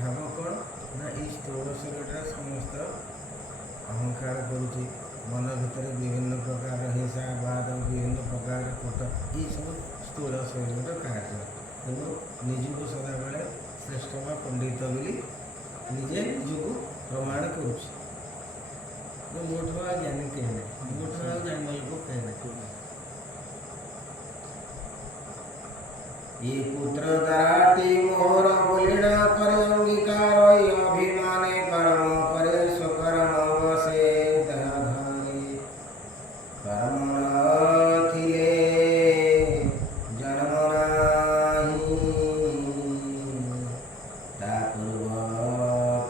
ଭାବ କ'ଣ ନା ଏଇ ସ୍ଥୂଳ ଶରୀରଟା ସମସ୍ତ ଅହଂକାର କରୁଛି, ମନ ଭିତରେ ବିଭିନ୍ନ ପ୍ରକାର ହିଂସା ବାଦ ବିଭିନ୍ନ ପ୍ରକାର କୋଟ ଏଇସବୁ ସ୍ଥୂଳ ଶରୀରର କାର୍ଯ୍ୟ। ତେଣୁ ନିଜକୁ ସଦାବେଳେ ଶ୍ରେଷ୍ଠ ବା ପଣ୍ଡିତ ବୋଲି ନିଜେ ନିଜକୁ ପ୍ରମାଣ କରୁଛି। ମୋଠୁ ଆଉ ଜ୍ଞାନୀ କେହି ନାହିଁ, ମୋଠୁ ଆଉ ଜାଣିବା ଲୋକ କେହି ନାହିଁ। ये पुत्र दराटी मोहर बोलिण करे अंगीकार अभिमाने कर्म करे स्वकर्म बसे दयाधारी कर्म थिले जन्म नाही ता पूर्व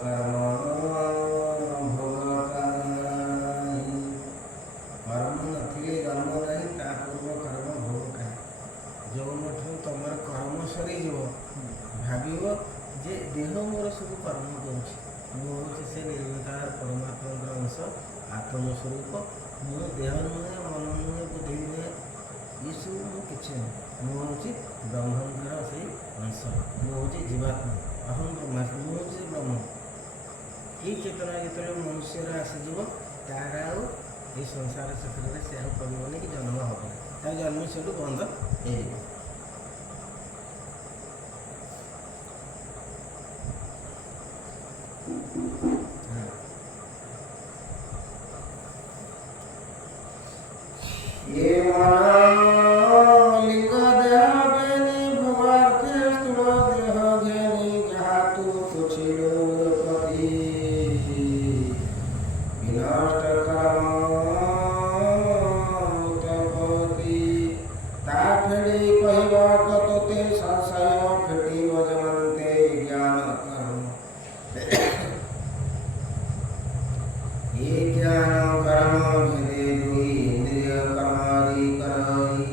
कर्म भोग काहि कर्म नथिले जन्म नाही ता पूर्व कर्म भोग काहि। जौनठू तुमर कर्म सरीज भाव जे देह मोर सब कर्म करुँच मुझे से निर्विकार परमात्मा अंश आत्मस्वरूप मो देह नुहे मन नुहे बुद्धि नुहे ये सब मुझे मुझे ब्रह्मंकर से अंश मुझे जीवात्मा अहम ब्रह्मात्मा मुझे ब्रह्म। ये चेतना जो मनुष्यर आसीज तार आउ ये संसार चक्र में से पड़ोनी कि जन्म हम तार जन्म से बंद हो। ये लिंग देह बेनी भवार्थे स्थूल देह घेनी जहाँ तू तुछिलो पति विनष्ट कर्म तपति ता फेड़ी कहवा कतोते संशय फेटी वजमन्ते ज्ञान कर्म। ये ज्ञान कर्म भेदे दुई इंद्रिय कर्मादि करई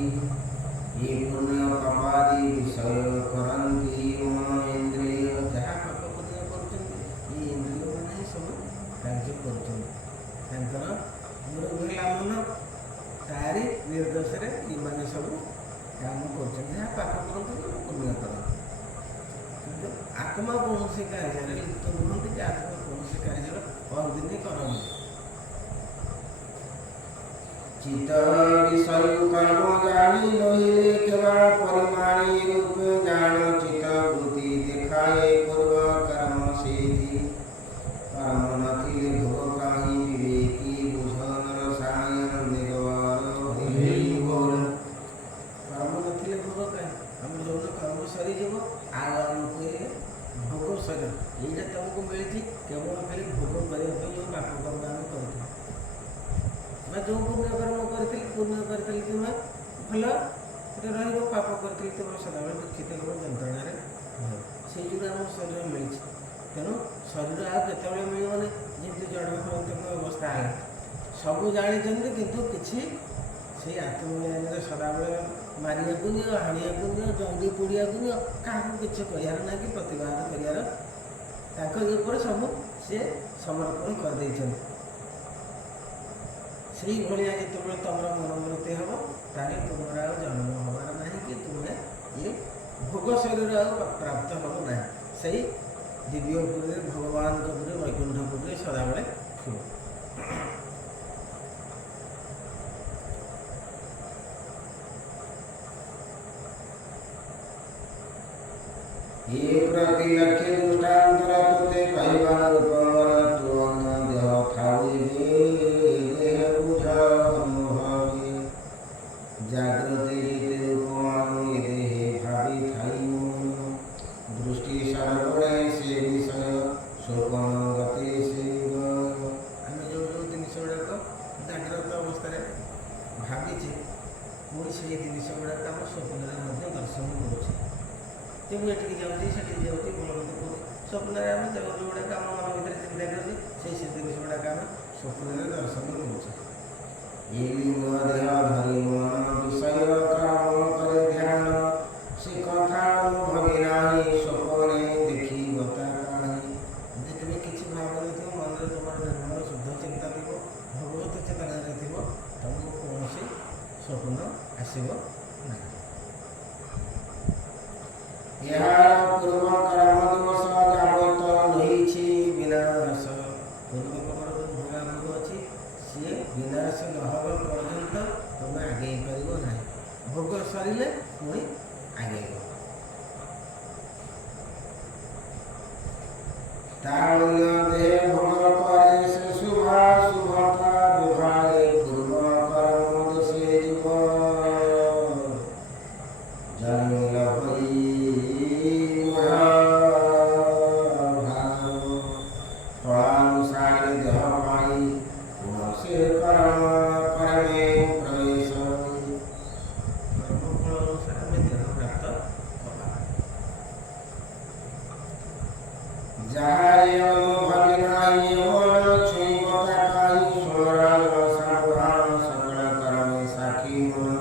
ये पुण्य पापादि विषय करंती मन इंद्रिय जहाँ पाप पुण्य करते ये इंद्रिय मैंने सब कार्य करते मुरला मन तारी निर्देश ये सब काम कर जहाँ पाप करते पुण्य करते आत्मा कौन से कार्य लिप्त नुहति कि आत्मा कौन से कार्य अदिन करते चित्त विषय कर्म जानी नहिले केवा परिमाणी रूप जान चित्त वृत्ति देखाए पूर्व कर्म सिद्धि कर्म नथिले भोग काहि विवेकी बुझन रसायन निगवार बोल कर्म नथिले भोग काहि हम जो कर्म सरी जीव आगे भोग सर ये तुमको मिली केवल खाली भोग करने जो पाप कर्म आम करते जो पुण्य कर्म करी पुण्य करी तुम भल रो पाप करी तुम सदाबले दुखित हो जंत्रण से आम शरीर मिली तेणु शरीर आते मिलने जमी जड़ अवस्था है सब जानते किंतु किसी से आत्मज्ञान सदाबले मारिया नि हाणिया नि जंगी पोड़िया नि क्या किसी कहार ना कि प्रतिवाद कर सब सी समर्पण कर से भाया जो तुम मनोवृत्ति हम ताले तुम जन्म हबार ना कि तुम्हें ये भोग शरीर प्राप्त हम ना से दिव्यपुरी भगवान पुरी वैकुंठपुरी सदाबले थो। ये प्रतिलक्ष्य दृष्टांतर तुते कहवान रूपमर तु अन्य देह थावे जागृति रीति उपमान देहे भावी थाई मन दृष्टि सर्वणे से विषय स्वप्न गति से आम जो जो जिनस गुड़ाक जाग्रत अवस्था भावी पुणी से जिनस गुड़ाक आम स्वप्न दर्शन करुचे मुझे जाऊँगी से जाऊँगी भल मत स्वप्न आम जो गुड़ाक आम मन भर चिंता करुचे से जिनस गुड़ाक आम स्वप्न दर्शन करुचे। ये लिंग देह धरी मन विषय कर्म करे ध्यान से कथा अनुभवी नाही स्वप्ने देखी बता कहानी यदि तुम्हें किसी भाव थो मन तुम निर्मल शुद्ध चिंता थी भगवत चेतना थी तुमको कौन से स्वप्न आसब ना। यार पूर्व कर्म दोष जावत तावन्य देह भोग करे से शुभाशुभता विभागे पूर्व कर्म दोषे जीव जन्मिल भई फलानुसार देह पाई गुण से कर्म कर्मे प्रवेश कर्म फल अनुसार में देह प्राप्त होगा जहाँ ये अनुभव नहीं मन छुईब ताकाई सुमरण सावधान सकल कर्मे साखी मन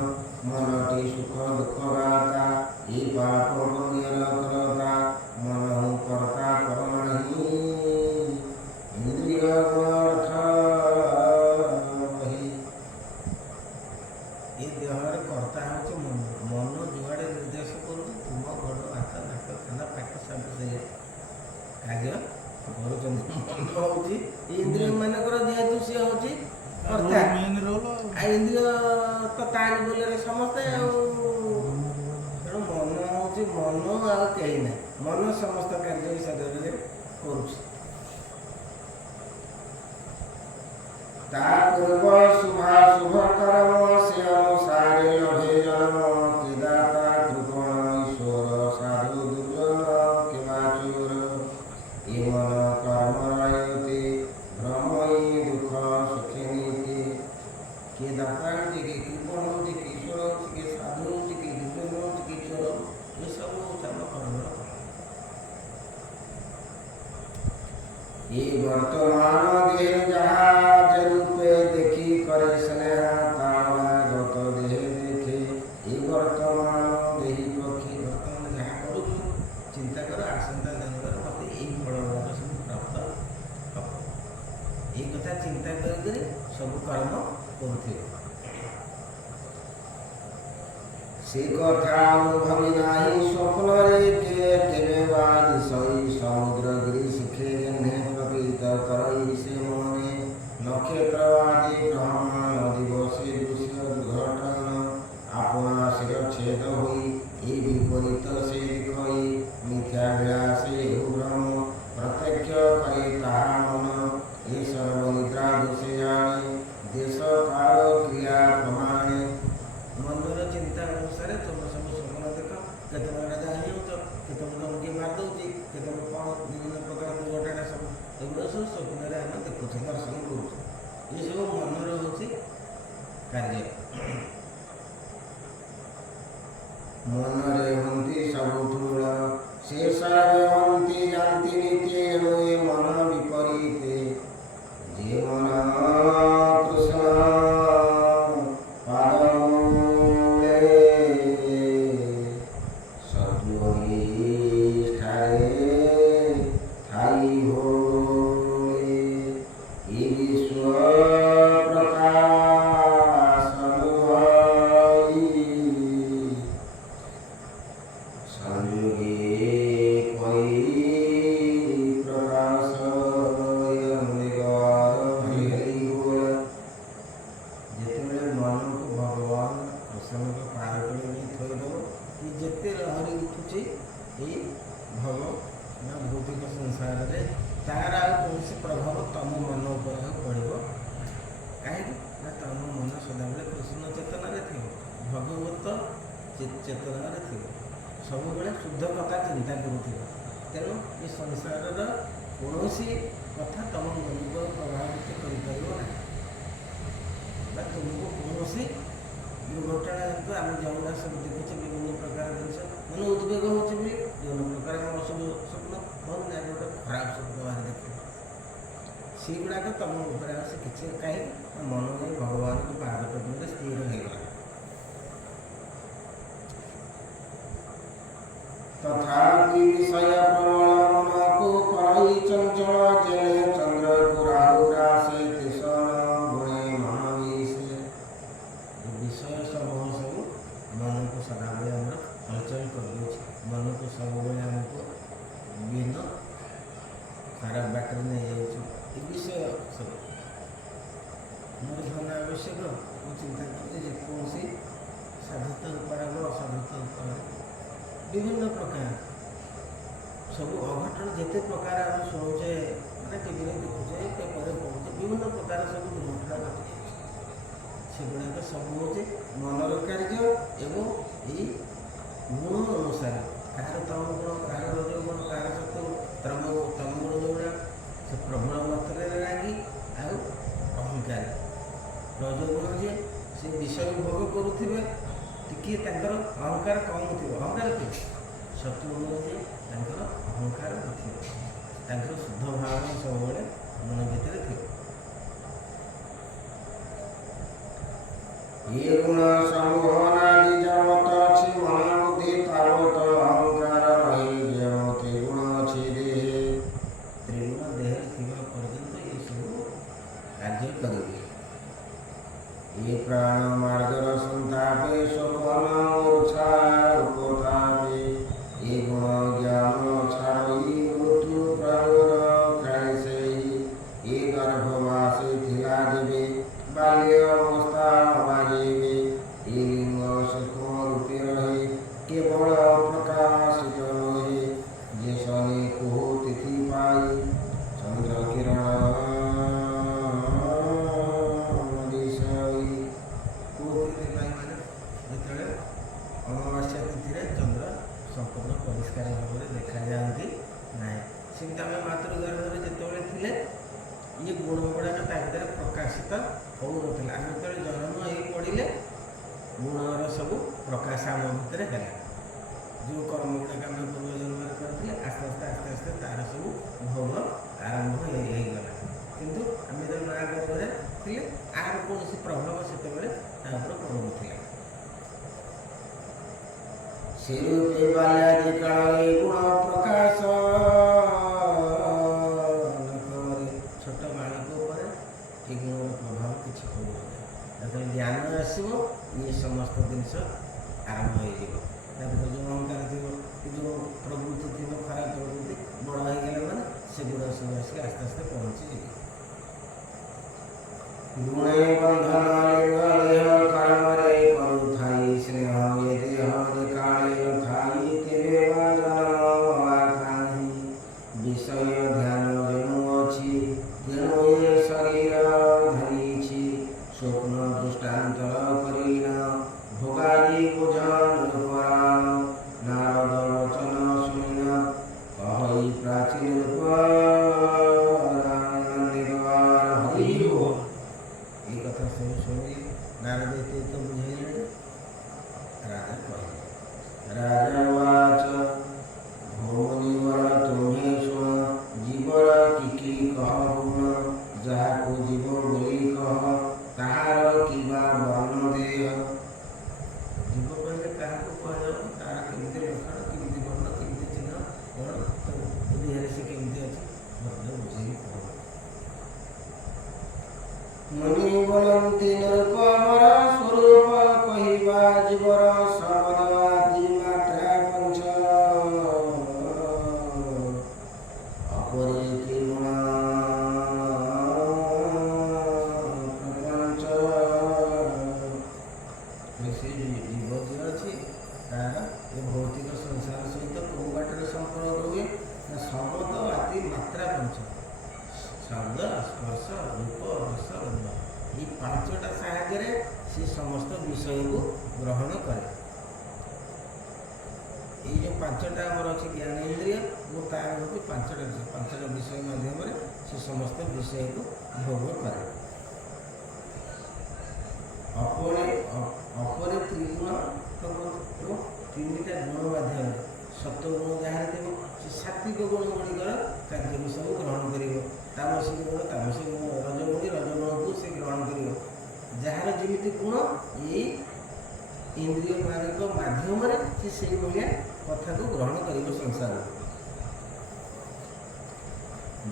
मनटी सुख दुख गाता ये पाप पुण्य करता मन करता कर नहीं इंद्रिय गुण ये देहर कर्ता हूँ मन मन जुआड़े निर्देश करू तुम गोड़ हाथ नाक कान पाक सब से कार्य कर मन इंद्रिय मानकर जेहेतु सी हूँ कर्ता इंद्रिय तो तारी बोले समस्ते तेणु मन हूँ मन आ कहीं ना मन समस्त कार्य शरीर में करुच्ची पूर्व शुभाशुभ कर्म से अनुसारे लभे जन्म केदाता कृपण ईश्वर साधु दुर्जन केवा चोर ये मन कर्म लयते भ्रमई दुख सुखे नीति के दाता होती के कृपण होती के ईश्वर होती के साधु होती के दुर्जन होती के चोर ये सब कर्म ये वर्तमान देह जहाज रूपे देखी करे स्नेहा तावा गत देह देखे ये वर्तमान देही पक्षी वर्तमान जहाँ करू चिंता कर आसंता जनकर मत ये फल सब प्राप्त हम ये कथा चिंता कर सब कर्म करुथिबे से कथा अनुभवी नाही स्वप्न रे केवे बाद सही समुद्र गिरी शिखे करई से मने नक्षत्र आदि ब्रह्मांड दिवसे दृश्य दुर्घटन अपना सिर छेद हुई ये विपरीत से दिखई मिथ्या विलासे भ्रम प्रत्यक्ष करे ताहा मन ये सर्वनिद्रा दोषे जाने देश काल क्रिया प्रमाणे मनर चिंता अनुसार तुम सब स्वप्न देख केत राजा हो केत किए मार दूसरी केत कौन विभिन्न प्रकार दुर्घटना सब एगुड़ा सब स्वप्न आम देखुचे दर्शन करुचे ये सब मनर हूँ कार्य मनरे हंती सबुठूल से सर्वे हंती जानती नीति ये मन विपरीते जे मन कृष्ण पादमूले सत्योनिष्ठारे थाई हो जिते लहरी उठुचे ये भव ना भौतिक संसार रे तार कौन प्रभाव तम मन पर पड़ो कहीं तम मन सदाबले कृष्ण चेतना थी भगवत चेतना थी सब शुद्ध कथा चिंता करुव तेणु ये संसार कौन कथा तुम मन को प्रभावित कर तुमको कौन दुर्घटना जंतु आम जमुना सब देखुचे विभिन्न प्रकार जिन मन उद्वेग हो विभिन्न प्रकार सब स्वप्न बहुत जाए गोटे खराब स्वप्न बाहर देखे से गुड़ाक तुम उपर आसे कि कहीं मन नहीं भगवान को पाद पद्म स्थिर होगा तथापि विषय प्रबल मन को करई चंचल जेने चंद्र को राहु राशे तिसन गुणे महाविषे विषय सब मन को सदाबले आम हलचल कर मन को सब आमको विभिन्न खराब बाटर नहीं जाऊँ ये विषय सब मोर धन आवश्यक मैं चिंता करते जेकोसी साधुत्व उपाय असाधुत्व उपाय विभिन्न प्रकार ସବୁ ଅଘଟଣ ଯେତେ ପ୍ରକାର ଆମେ ଶୁଣୁଛେ, ମାନେ ଟିଭିରେ ଦେଖୁଛେ, ପେପରରେ ପଢ଼ୁଛେ, ବିଭିନ୍ନ ପ୍ରକାର ସବୁ ଦୁର୍ଘଟଣା ଘଟିଯାଉଛି। ସେଗୁଡ଼ାକ ସବୁ ହେଉଛି ମନର କାର୍ଯ୍ୟ ଏବଂ ଏଇ ଗୁଣ ଅନୁସାରେ କାହାର ତମ ଗୁଣ, କାହାର ରଜ ଗୁଣ, କାହାର ସତ୍ୟ ତମ ଗୁଣ ଯୋଉଗୁଡ଼ା ସେ ପ୍ରବଳ ମାତ୍ରାରେ ରାଗି ଆଉ ଅହଙ୍କାରୀ। ରଜଗୁଣ ଯିଏ ସେ ବିଷୟ ଭୋଗ କରୁଥିବେ, ଟିକିଏ ତାଙ୍କର ଅହଙ୍କାର କମ୍ ଥିବ, ଅହଙ୍କାର ଥିବ। ସତ୍ୟଗୁଣ ଯିଏ ତାଙ୍କର ଅହଙ୍କାର ନଥିବ, ତାଙ୍କର ଶୁଦ୍ଧ ଭାବନା ସବୁବେଳେ ମନ ଭିତରେ ଥିବ। ये गुण समूहनादि जबत अछि मन बुद्धि तावत अहंकार रही जेमते गुण अछि देहे। त्रिगुण देह थिबा पर्यंत ये सब कार्य करिवे। ये प्राण मार्गर संतापे स्वपन मूर्छा रूपतापे ये गुण ज्ञान छाड़ई मृत्यु प्रवर खाइसेई। ये गर्भवासे थिला जेबे बाल्य अवस्था बाजेबे ये लिंग सूक्ष्म रूपे रहे केवल प्रकाशित रहे। जे शनि कुहु तिथि पाई चंद्र किरण दिशई। कुहु तिथि पाई माने जेतेबेले अमावास्या तिथिरे चंद्र संपूर्ण परिष्कार भाव देखा जाती ना। सेमती आम मातृगर्भरे जेतेबेले थिले ये गुण गुड़ाक ता भीतर प्रकाशित होउनथिला। आम जेतेबेले जन्म होई पड़िले गुणर सब प्रकाश आम भितर है। जो कर्म गुड़ाक आम पूर्व जन्म करते आस्ते आस्ते आस्ते आस्ते तार सब भोग आरंभ होगला। किंतु आम जो माँ गर्भरे थे आर कौन प्रभाव से पड़ुनथिला। से रूपे बाल्यादि काल गुण प्रकाश छोट बालक ये गुण प्रभाव किसी पड़े जो ज्ञान आसो ये समस्त जिनस आरंभ हो जो अहंकार थी जो प्रवृत्ति थी खराब प्रवृत्ति बड़ हो गला मैंने से गुण सब आसिक आस्ते आस्ते पहुँची जाए। गुणे बंधन लिंग देह कर्म रे करू थाई स्नेह ये देह निकाले न थाई तेरे जन्म आखाई। विषय ध्यान जेनु अछि तेणु ये शरीर धरिछि स्वप्न दृष्टान्तर करिन भोगादि बुझन पुराण नारद वचन सुनिन कहई प्राचीन ये कथा सब शुणी नारद तो बुझेले। राजा कहे राजा वाच भौमुनिवर तुम्हें सुन जीवर की कह गुण जहा को जीव बोली कह ताहार किबा वर्ण देह। जीव कहले काहाको कहल तार केमिति लक्षण केमिति वर्ण केमिति चिन्ह कौन तो देह से केमिति अछि मध्य बुझेई कह। मुनि बोलंती निरुपमर स्वरूप कहिबा जीवर शब्द आदि मात्रा पंच अपरे की गुण प्रपंच। से जीव जो अच्छी तार ये भौतिक संसार सहित कौ बाटर संपर्क हुए शब्द आदि मात्रा पंच शब्द स्पर्श रूप रस गंध ये पांचटा साहाय्य से समस्त विषय को ग्रहण करे। ये जो पांचटा आमर अच्छी ज्ञान इंद्रिय वो तार हूँ पांचटा विषय माध्यम से समस्त विषय को भोग करे। अपरे त्रिगुण तीन गुण माध्यम सत्वगुण जहाँ थी से सात्विक गुण गुड़िकर कार्य को सब ग्रहण कर तामसिक गुण तामसिक गुण रजगुणी रजगुण को से ग्रहण कर जार जमी गुण ये इंद्रिय मानक माध्यम से भाया कथा को ग्रहण कर संसार।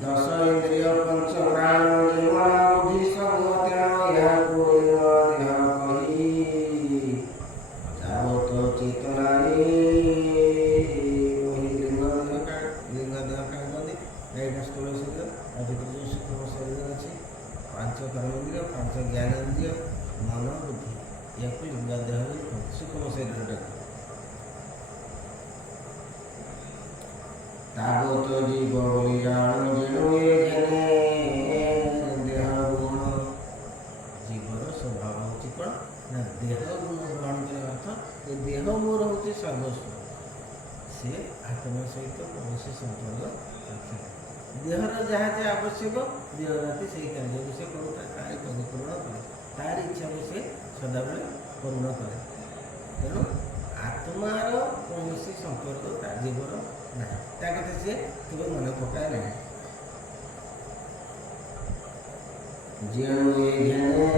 दश इंद्रिय पंच प्राण जीवन बुद्धि सब तेण यह देह कही जावत चेतना लिंग देह कहते स्थूल शरीर भीतर जो सूक्ष्म शरीर अच्छी पांच कर्मेन्द्रिय पांच ज्ञानेन्द्रिय मन बुद्धि या लिंग देह सूक्ष्म शरीर। ତାବତ ଜୀବ ବୋଲି ଜାଣୁ ଯେଣୁ ଏ ଘେନେ ଦେହ ଗୁଣ। ଜୀବର ସ୍ୱଭାବ ହେଉଛି କ'ଣ ନା ଦେହ ଗୁଣ ଗ୍ରହଣ କରିବା ଅର୍ଥ ଏ ଦେହ ମୋର ହେଉଛି ସର୍ବସ୍ୱ। ସେ ଆତ୍ମା ସହିତ କୌଣସି ସମ୍ପର୍କ ରଖେ। ଦେହର ଯାହା ଯାହା ଆବଶ୍ୟକ ଦିନ ରାତି ସେଇ କାର୍ଯ୍ୟକୁ ସେ କରୁଥାଏ, ତାରି ପରିପୂରଣ କରେ, ତାରି ଇଚ୍ଛାକୁ ସେ ସଦାବେଳେ ପୂର୍ଣ୍ଣ କରେ। ତେଣୁ ଆତ୍ମାର କୌଣସି ସମ୍ପର୍କ ତା ଜୀବର ନାହିଁ, ତା କଥା ସିଏ କେବେ ମନେ ପକାଏ ନାହିଁ। ଯେଣୁ ଏ ଘେନେ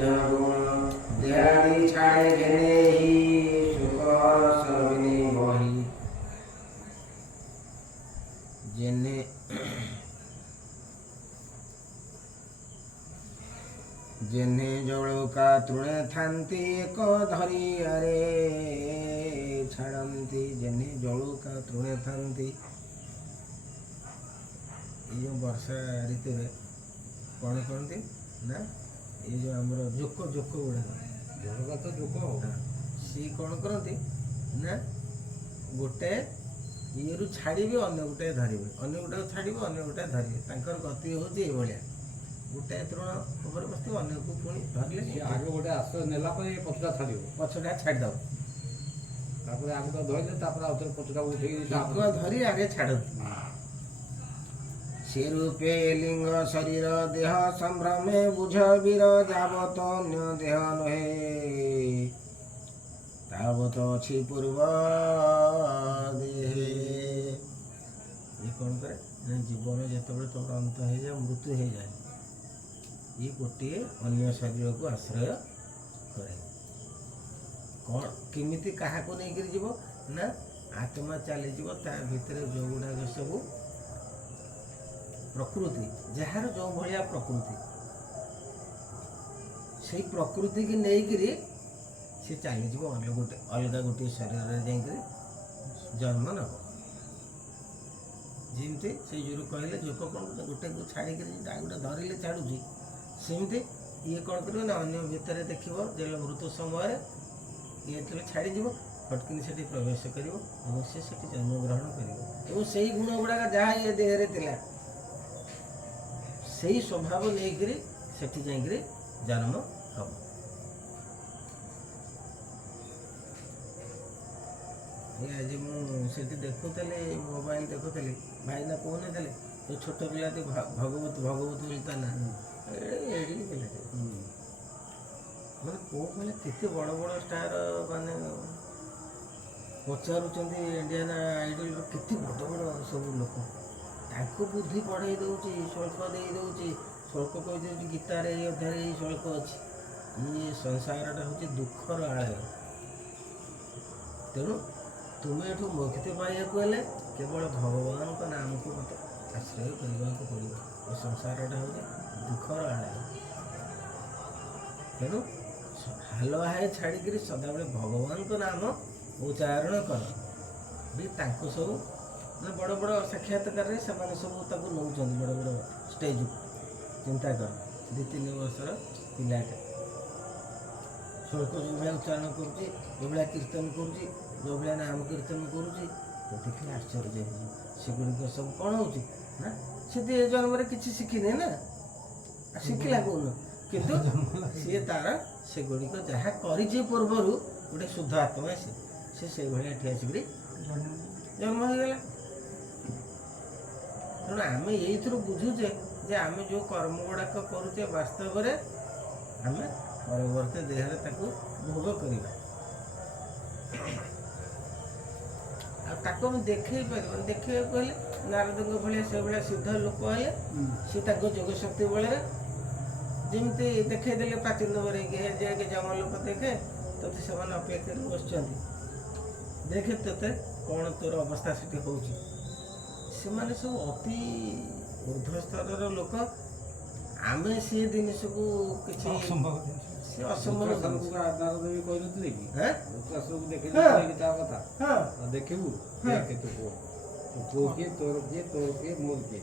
ଦେହ ଗୁଣ ଦେହାଦି ଛାଡ଼େ ଘେନେ ହି ସୁଖ ସବିନି ବହି। ଯେନେ ଯେହ୍ନେ ଜଳକା ତୃଣେ ଥାନ୍ତି ଏକ ଧରିଆରେ ଛାଡ଼ନ୍ତି। ଯେହ୍ନେ ଜଳକା ତୃଣେ ଥାନ୍ତି, ଏଇ ଯେଉଁ ବର୍ଷା ଋତୁରେ କ'ଣ କରନ୍ତି ନା ଏଇ ଯେଉଁ ଆମର ଜୋକ ଗୁଡ଼ାକ ଜଳକା ତ ଜୋକ ସିଏ କ'ଣ କରନ୍ତି ନା ଗୋଟେ ଇଏରୁ ଛାଡ଼ିବେ ଅନ୍ୟ ଗୋଟେ ଧରିବେ, ଅନ୍ୟ ଗୋଟାକୁ ଛାଡ଼ିବେ ଅନ୍ୟ ଗୋଟେ ଧରିବେ। ତାଙ୍କର ଗତି ହେଉଛି ଏଇଭଳିଆ, ଗୋଟାଏ ତୃଣ ଉପରେ ବସିଥିବ ଅନ୍ୟକୁ ପୁଣି ଧରିଲେ ଆଗ ଗୋଟେ ଆଶ୍ରୟ ନେଲା ପରେ ପଛଟା ଛାଡ଼ିବ, ପଛଟା ଛାଡ଼ିଦେବ, ତାପରେ ଆଗଟା ଧରିଲେ ତାପରେ ଆଉ ଥରେ ପଛଟା ଉଠେଇକି ଆଗ ଧରି ଆଗେ ଛାଡ଼ନ୍ତି। ସେ ରୂପେ ଲିଙ୍ଗ ଶରୀର ଦେହ ସମ୍ଭ୍ରମେ ବୁଝ ବୀର ଯାବତ ଅନ୍ୟ ଦେହ ନୁହେଁ ତାବତ ଅଛି ପୂର୍ବ ଦେହେ। ଇଏ କ'ଣ କରେ ନା ଜୀବନ ଯେତେବେଳେ ତମର ଅନ୍ତ ହେଇଯାଏ, ମୃତ୍ୟୁ ହେଇଯାଏ, ଇଏ ଗୋଟିଏ ଅନ୍ୟ ଶରୀରକୁ ଆଶ୍ରୟ କରେ। କ'ଣ କେମିତି କାହାକୁ ନେଇକରି ଯିବ ନା ଆତ୍ମା ଚାଲିଯିବ, ତା ଭିତରେ ଯେଉଁ ଗୁଡ଼ାକ ସବୁ ପ୍ରକୃତି, ଯାହାର ଯେଉଁ ଭଳିଆ ପ୍ରକୃତି, ସେଇ ପ୍ରକୃତିକି ନେଇକିରି ସେ ଚାଲିଯିବ ଅଲଗା ଗୋଟିଏ ଶରୀରରେ ଯାଇକରି ଜନ୍ମ ନେବ। ଯେମିତି ସେଇ ଯୋଉ କହିଲେ ଜୋକ କ'ଣ ଗୋଟେକୁ ଛାଡ଼ିକିରି ଆଉ ଗୋଟେ ଧରିଲେ ଛାଡ଼ୁଛି, ସେମିତି ଇଏ କ'ଣ କରିବ ନା ଅନ୍ୟ ଭିତରେ ଦେଖିବ ଯେ ମୃତ୍ୟୁ ସମୟରେ ଇଏ ଯେତେବେଳେ ଛାଡ଼ିଯିବ ଫଟକିନି ସେଠି ପ୍ରବେଶ କରିବ ଏବଂ ସେ ସେଠି ଜନ୍ମଗ୍ରହଣ କରିବ ଏବଂ ସେଇ ଗୁଣ ଗୁଡ଼ାକ ଯାହା ଇଏ ଦେହରେ ଥିଲା ସେଇ ସ୍ୱଭାବ ନେଇକରି ସେଠି ଯାଇକରି ଜନ୍ମ ହେବ। ଆଜି ମୁଁ ସେଠି ଦେଖୁଥିଲି, ମୋବାଇଲ ଦେଖୁଥିଲି, ଭାଇନା କହୁନଥିଲେ ଯୋଉ ଛୋଟ ପିଲାଟି ଭଗବତ ବୋଲି ତା ନା, ଏଡ଼ିକି ପିଲାଟି ମାନେ କୋଉ ଭଳିଆ କେତେ ବଡ଼ ବଡ଼ ଷ୍ଟାର ମାନେ ପଚାରୁଛନ୍ତି ଇଣ୍ଡିଆନ ଆଇଡଲ, କେତେ ବଡ଼ ବଡ଼ ସବୁ ଲୋକ, ତାଙ୍କୁ ବୁଦ୍ଧି ପଢ଼େଇ ଦେଉଛି, ଶ୍ଳୋକ ଦେଇ ଦେଉଛି, ଶ୍ଳୋକ କହିଦେଉଛି ଗୀତାରେ ଏଇ ଅଧ୍ୟାୟରେ ଏଇ ଶ୍ଳୋକ ଅଛି। ଇଏ ସଂସାରଟା ହେଉଛି ଦୁଃଖର ଆଳୟ। ତେଣୁ ତୁମେ ଏଠୁ ମୁକ୍ତି ପାଇବାକୁ ହେଲେ କେବଳ ଭଗବାନଙ୍କ ନାମକୁ ମୋତେ ଆଶ୍ରୟ କରିବାକୁ ପଡ଼ିବ। ଏ ସଂସାରଟା ହେଉଛି ଦୁଃଖର ଆଳୟ। ତେଣୁ ହାଲ ହାଏ ଛାଡ଼ିକିରି ସଦାବେଳେ ଭଗବାନଙ୍କ ନାମ ଉଚ୍ଚାରଣ କର। ବି ତାଙ୍କୁ ସବୁ ମାନେ ବଡ଼ ବଡ଼ ସାକ୍ଷାତକାରରେ ସେମାନେ ସବୁ ତାକୁ ନେଉଛନ୍ତି ବଡ଼ ବଡ଼ ଷ୍ଟେଜକୁ। ଚିନ୍ତା କର 2-3 ବର୍ଷର ପିଲାଟେ ଶ୍ଳୋକ ଯେଉଁ ଭଳିଆ ଉଚ୍ଚାରଣ କରୁଛି, ଯେଉଁ ଭଳିଆ କୀର୍ତ୍ତନ କରୁଛି, ଯେଉଁ ଭଳିଆ ନାମ କୀର୍ତ୍ତନ କରୁଛି, ତ ଦେଖିଲେ ଆଶ୍ଚର୍ଯ୍ୟ ହେଇଯିବ। ସେଗୁଡ଼ିକ ସବୁ କ'ଣ ହେଉଛି ନା ସେ ଏ ଜନ୍ମରେ କିଛି ଶିଖିନି ନା, ଶିଖିଲା କହୁନ, କିନ୍ତୁ ସିଏ ତାର ସେଗୁଡ଼ିକ ଯାହା କରିଛି ପୂର୍ବରୁ ଗୋଟେ ଶୁଦ୍ଧ ଆତ୍ମା ସେ ସେଇଭଳିଆ ଏଠି ଆସିକରି ଜନ୍ମ ହେଇଗଲା। ତେଣୁ ଆମେ ଏଇଥିରୁ ବୁଝୁଛେ ଯେ ଆମେ ଯେଉଁ କର୍ମ ଗୁଡ଼ାକ କରୁଛେ ବାସ୍ତବରେ ଆମେ ପରବର୍ତ୍ତୀ ଦେହରେ ତାକୁ ଭୋଗ କରିବା। ଆଉ ତାକୁ ଆମେ ଦେଖେଇ ପାରିବନି। ଦେଖେଇବାକୁ ହେଲେ ନାରଦଙ୍କ ଭଳିଆ ସେଭଳିଆ ସିଦ୍ଧ ଲୋକ ହେଲେ ସେ ତାଙ୍କ ଯୋଗ ଶକ୍ତି ବଳରେ ଯେମିତି ଦେଖେଇ ଦେଲେ ପ୍ରାଚୀନରେ ଯେ ଜମ ଲୋକ ଦେଖେ ତୋତେ ସେମାନେ ଅପେକ୍ଷାରେ ବସିଛନ୍ତି, ଦେଖେ ତୋତେ କ'ଣ ତୋର ଅବସ୍ଥା ସେଠି ହେଉଛି। ସେମାନେ ସବୁ ଅତି ଊର୍ଦ୍ଧ୍ୱ ସ୍ତରର ଲୋକ। ଆମେ ସେ ଜିନିଷକୁ କିଛି ସେ ଅସମ୍ଭବ କହିନଥିଲେ କି ତା କଥା ଦେଖିବୁ, ପୁଅ କିଏ, ତୋର କିଏ, ତୋର କିଏ, ମୋର କିଏ,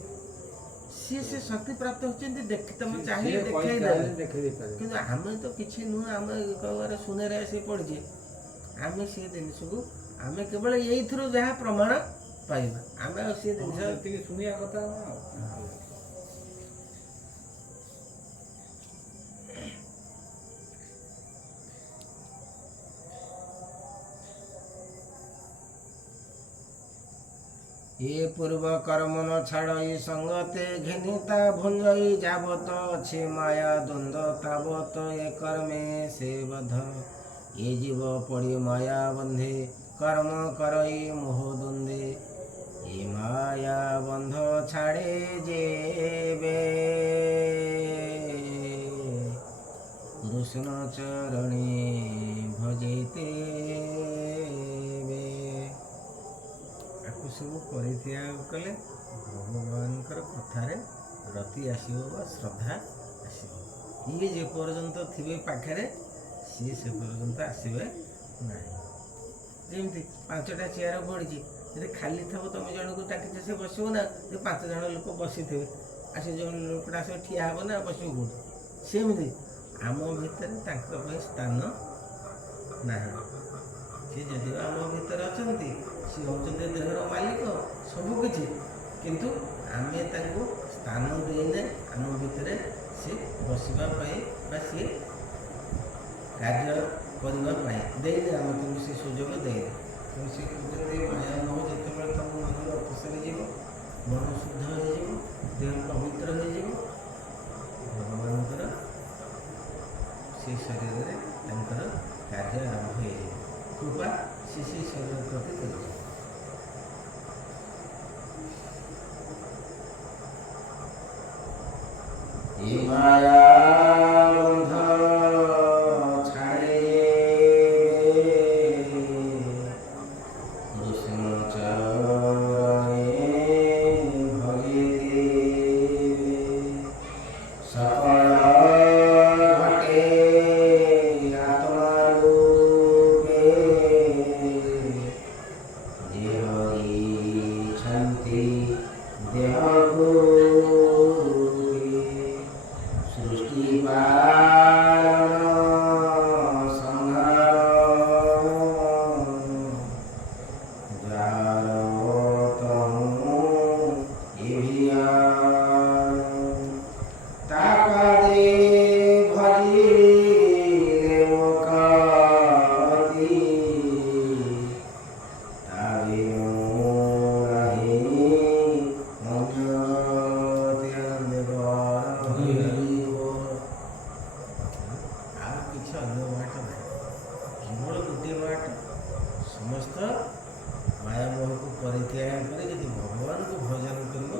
ସିଏ ସେ ଶକ୍ତି ପ୍ରାପ୍ତ ହେଉଛନ୍ତି। ତମେ ଚାହିଁଲେ ଦେଖେଇ ଦେବେ, କିନ୍ତୁ ଆମେ ତ କିଛି ନୁହଁ, ଆମେ କହିବାର ଶୂନରେ ଆସି ପଡ଼ିଛେ। ଆମେ ସେ ଜିନିଷକୁ ଆମେ କେବଳ ଏଇଥିରୁ ଯାହା ପ୍ରମାଣ ପାଇବା। ଆମେ ଆଉ ସେ ଜିନିଷ ଯେତିକି ଶୁଣିବା କଥା ଆମେ ଆଉ। ଏ ପୂର୍ବ কর্ম ন ছাড়ই সঙ্গতে ঘেনিতা ভঞ্জই যাবত আছে মায়া দ্বন্দ্ব তাবত এ কর্মে সে বধ এ জীব পড়ি মায়া বন্ধে কর্ম করই মোহ দ্বন্দ্বে এ মায়া বন্ধ ছাড়ে যেবে কৃষ্ণ চরণে ভজিতে ସବୁ ପରିତ୍ୟାଗ କଲେ ଭଗବାନଙ୍କର କଥାରେ ରତି ଆସିବ ବା ଶ୍ରଦ୍ଧା ଆସିବ। ଇଏ ଯେ ପର୍ଯ୍ୟନ୍ତ ଥିବେ ପାଖରେ ସିଏ ସେ ପର୍ଯ୍ୟନ୍ତ ଆସିବେ ନାହିଁ। ଯେମିତି 5ଟା ଚେୟାର ପଡ଼ିଛି, ଯଦି ଖାଲି ଥିବ ତମେ ଜଣକୁ ଡାକିଛ ସେ ବସିବ ନା, ଯେ 5 ଜଣ ଲୋକ ବସିଥିବେ ଆଉ ସେ ଜଣ ଲୋକଟା ଆସିବ ଠିଆ ହେବ ନା ବସିବ କେଉଁଠି? ସେମିତି ଆମ ଭିତରେ ତାଙ୍କ ପାଇଁ ସ୍ଥାନ ନାହିଁ। ସେ ଯଦିଓ ଆମ ଭିତରେ ଅଛନ୍ତି, ସେ ହେଉଛନ୍ତି ଦେହର ମାଲିକ ସବୁକିଛି, କିନ୍ତୁ ଆମେ ତାଙ୍କୁ ସ୍ଥାନ ଦେଇନେ ଆମ ଭିତରେ ସେ ବସିବା ପାଇଁ ବା ସିଏ କାର୍ଯ୍ୟ କରିବା ପାଇଁ ଦେଇନେ, ଆମେ ତାଙ୍କୁ ସେ ସୁଯୋଗ ଦେଇନେ। ତେଣୁ ସେ କହୁଛନ୍ତି ମାୟାମୋହ ଯେତେବେଳେ ତମ ମନରେ ଅପସରି ଯିବ, ମନ ଶୁଦ୍ଧ ହୋଇଯିବ, ଦେହ ପବିତ୍ର ହୋଇଯିବ, ଭଗବାନଙ୍କର ସେ ଶରୀରରେ ତାଙ୍କର କାର୍ଯ୍ୟ ଆରମ୍ଭ ହୋଇଯିବ। କୃପା ସେ ଶରୀର ପ୍ରତି କରିବ। ଏ ମାୟା ବନ୍ଧ ଛାଡ଼େ କୃଷ୍ଣ ଚରଣେ ଭଜିତେ ସକଳ ଘଟେ ଆତ୍ମାରୂପେ ଯେ ହରିଛନ୍ତି ଦେହକୁ ସୃଷ୍ଟି ପାଳନ ସଂହାର ଯାର ତମୁ ଏଭିଆ ତାପଦେ ଭଜିଲେ ମୋକତି ତାବେ ନାହିଁ ଅନ୍ୟ ଆଉ କିଛି ଅନ୍ୟ ବାଟ ନାହିଁ, କେବଳ ଗୋଟିଏ ବାଟ। ସମସ୍ତ ମାୟାମୋହକୁ ପରିତ୍ୟାଗ କରି ଯଦି ଭଗବାନଙ୍କୁ ଭଜନ କରିବ,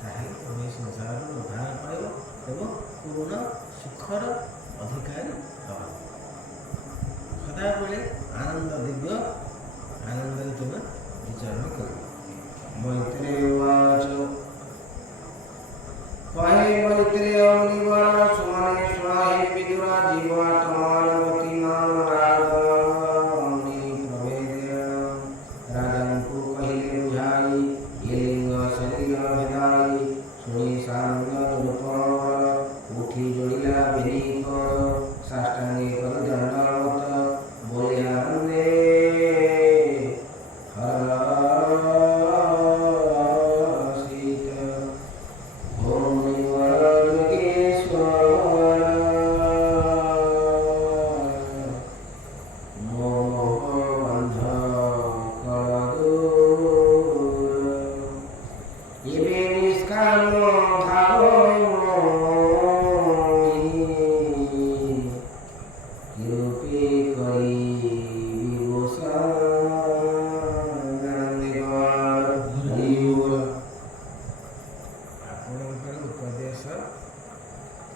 ତାହେଲେ ତୁମେ ସଂସାରରୁ ଉଦ୍ଧାର ପାଇବ ଏବଂ ପୂର୍ଣ୍ଣ ସୁଖର ଅଧିକାରୀ ହେବ। ସଦାବେଳେ ଆନନ୍ଦ ଦିବ୍ୟ ଆନନ୍ଦରେ ତୁମେ ବିଚରଣ କରିବ। ମୈତ୍ରେୟ ଉବାଚ କହେ ମୈତ୍ରେୟ ମୁନିବର ସୁମନେ ଶୁଣାହି ବିଦୁର ଜୀବ ତମର ଗତିମାନ ରାଗନି ପ୍ରଭେଦ ରାଜାଙ୍କୁ କହିଲେ ବୁଝାଇ ଏ ଲିଙ୍ଗ ଶରୀର ଭେଦାଇ ଶୁଣି ସାରଙ୍ଗ ରୂପ ଉଠି ଯୋଡ଼ିଲା ବିନିକ ସାଷ୍ଟାଙ୍ଗେ କରି ଦଣ୍ଡବତ ବୋଲି ଆନନ୍ଦେ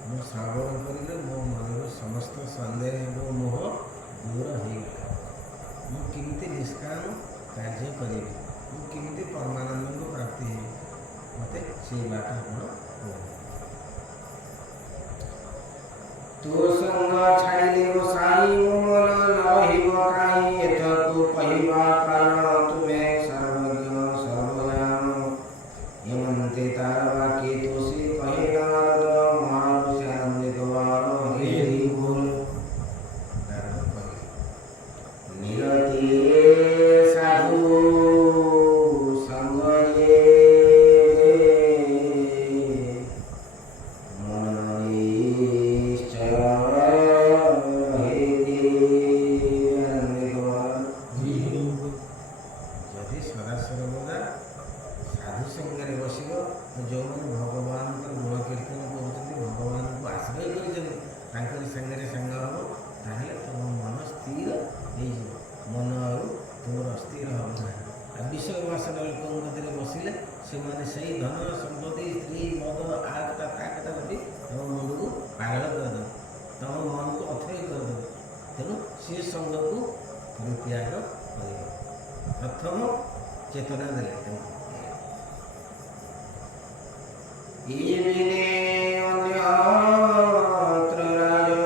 ମୁଁ ଶ୍ରାବଣ କରିଲେ ମୋ ମନର ସମସ୍ତ ସନ୍ଦେହ ଏବଂ ମୋହ ଦୂର ହୋଇଗଲା। ମୁଁ କେମିତି ନିଷ୍କାମ କାର୍ଯ୍ୟ କରିବି, ମୁଁ କେମିତି ପରମାନନ୍ଦଙ୍କୁ ପ୍ରାପ୍ତି ହେବି, ମୋତେ ସେଇ ବାଟ ଆପଣ କୁହନ୍ତୁ। ତୋ ସଙ୍ଗ ଛାଡ଼ିଲେ ଓ ସାଇ ମୋ ମନ ନ ରହିବ କାହିଁ, ଏଥକୁ କହିବା କାରଣ ତୁମେ ସର୍ବଜ୍ଞ ସର୍ବଜାନ। ଏମନ୍ତେ ତାର ବାକି ତୋଷି କହେ ନାରଦ ମହାପୁରୁଷ ଆନନ୍ଦିତ ବାର ହରି ବୋଲ। ନାରଦ କହିଲେ ନିରତି ସାଧୁ ସଙ୍ଗ ଯେଉଁମାନେ ଭଗବାନଙ୍କର ଗୁଣ କୀର୍ତ୍ତନ କରୁଛନ୍ତି, ଭଗବାନଙ୍କୁ ଆଶ୍ରୟ କରିଛନ୍ତି, ତାଙ୍କରି ସାଙ୍ଗରେ ସାଙ୍ଗ ହେବ, ତାହେଲେ ତୁମ ମନ ସ୍ଥିର ହେଇଯିବ। ମନ ଆଉ ତୁମର ଅସ୍ଥିର ହେବ ନାହିଁ। ଆଉ ବିଷୟ ବାସନା ଲୋକଙ୍କ ମଧ୍ୟରେ ବସିଲେ ସେମାନେ ସେଇ ଧନ ସମ୍ପତ୍ତି ସ୍ତ୍ରୀ ମଦ ଆ କଥା ତା କଥା ଭାବି ତମ ମୁଣ୍ଡକୁ ପାଗଳ କରିଦେବେ, ତମ ମନକୁ ଅଥୟ କରିଦେବେ। ତେଣୁ ସେ ସଙ୍ଗକୁ ପରିତ୍ୟାଗ କରିବ। ପ୍ରଥମ ଚେତନା ଦେଲେ ତାଙ୍କୁ। ଅନ୍ୟତ୍ର ରାଜନ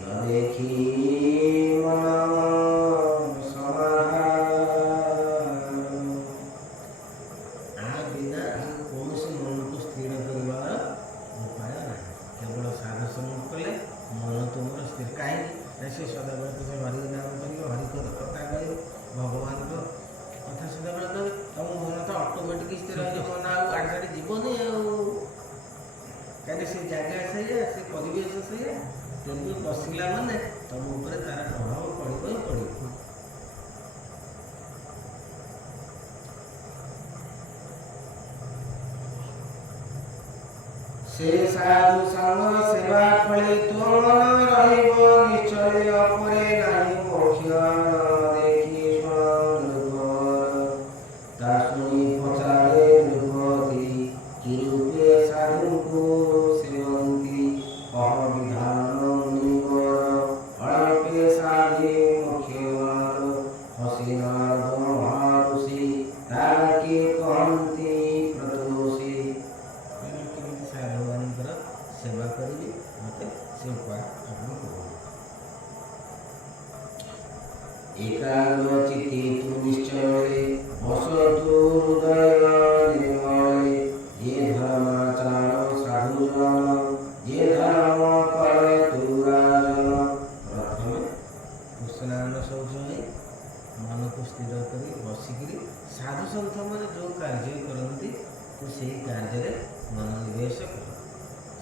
ନ ଦେଖି ମନ ସମାଧାନ। ଆ ବିନା ଆଉ କୌଣସି ମନକୁ ସ୍ଥିର କରିବାର ଉପାୟ ନାହିଁ। କେବଳ ସାଧୁ ସଙ୍ଗ କଲେ ମନ ତୁମର ସ୍ଥିର। କାହିଁକି ନା ସେ ସଦାବେଳେ ତ ସେ ହରି ନାମ କରିବ, ହରି କଥା କହିବ, ଭଗବାନଙ୍କ କଥା ସଦାବେଳେ କହିବେ, ତମ ମନ ତ ଅଟୋମେଟିକ୍ ସ୍ଥିର ହେଇଯିବ। ମନ ଆଉ ଆଡ଼େ ସାଡ଼େ ଯିବନି ଆଉ, କାହିଁକି ସେ ଜାଗା ସେଇଆ, ସେ ପରିବେଶ ସେଇଆ। ତେଣୁ ବସିଲା ମାନେ ତମ ଉପରେ ତାର ପ୍ରଭାବ ପଡ଼ିବ ହିଁ ପଡ଼ିବ। ସେ ସାଧୁ ସଙ୍ଗ ସେବା ଫଳେ ତୁମର ରହିବ ନିଶ୍ଚୟ। ଅପରେ ନାହିଁ ମୋକ୍ଷ ଦେଖି ଶୁଣ ନୃପର। ତା ଶୁଣି ପଚାରେ ନୃପତି କି ରୂପେ ସାଧୁଙ୍କୁ ସେବନ୍ତି। କହ ବିଧାନ ମୁନିବର ଅଳ୍ପେ ସାଧି ମୋକ୍ଷବାର। ହସି ନାରଦ ମହାଋଷି ତାର କିଏ କହନ୍ତି ପ୍ରଦୋଷୀ। କେମିତି ସାଧୁମାନଙ୍କର ସେବା କରିବି ମୋତେ ସେ ଉପାୟ ଆପଣ କହନ୍ତୁ। ଏକାଗ୍ର ଚିତ୍ତେ ତୁ ନିଶ୍ଚୟରେ ବସତୁ ହୃଦୟ ନିର୍ମଳେ। ଯେ ଧର୍ମାଚାର ସାଧୁଜନ ଯେ ଧର୍ମ କରେ ତୁ ରାଜନ। ପ୍ରଥମେ ତୁ ସ୍ନାନ ଶୌଚ ହୋଇ ମନକୁ ସ୍ଥିର କରି ବସିକିରି ସାଧୁ ସନ୍ଥମାନେ ଯେଉଁ କାର୍ଯ୍ୟ କରନ୍ତି ତୁ ସେହି କାର୍ଯ୍ୟରେ ମନୋନିବେଶ କର।